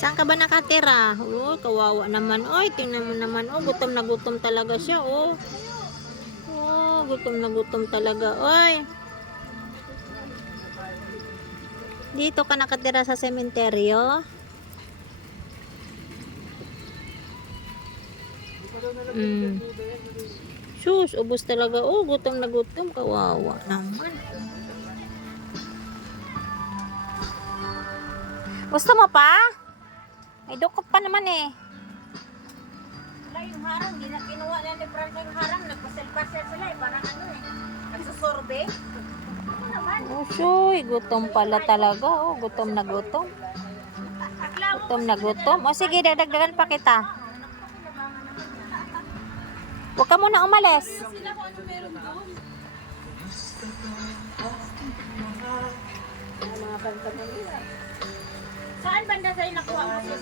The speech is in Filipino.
Saan ka ba nakatira? Oh, kawawa naman. Oy, tingnan mo naman. Oh, gutom na gutom talaga siya. Oh. Oh, gutom na gutom talaga. Oy. Dito ka nakatira sa sementeryo? Mm. Sus, ubos talaga. Oh, gutom na gutom. Kawawa naman. Gusto mo pa? May dukot pa naman eh. Wala yung harang, di na kinuha na ni Frank yung harang, nagpasel-pasel sila eh, parang ano eh, nagsusorbe. Ano naman? Oh, shuy, gutom pala talaga. Oh, gutom na gutom. Gutom na gutom. O sige, dadagdagan pa kita. Huwag ka muna umalis. Saan banda kayo nakuha mo?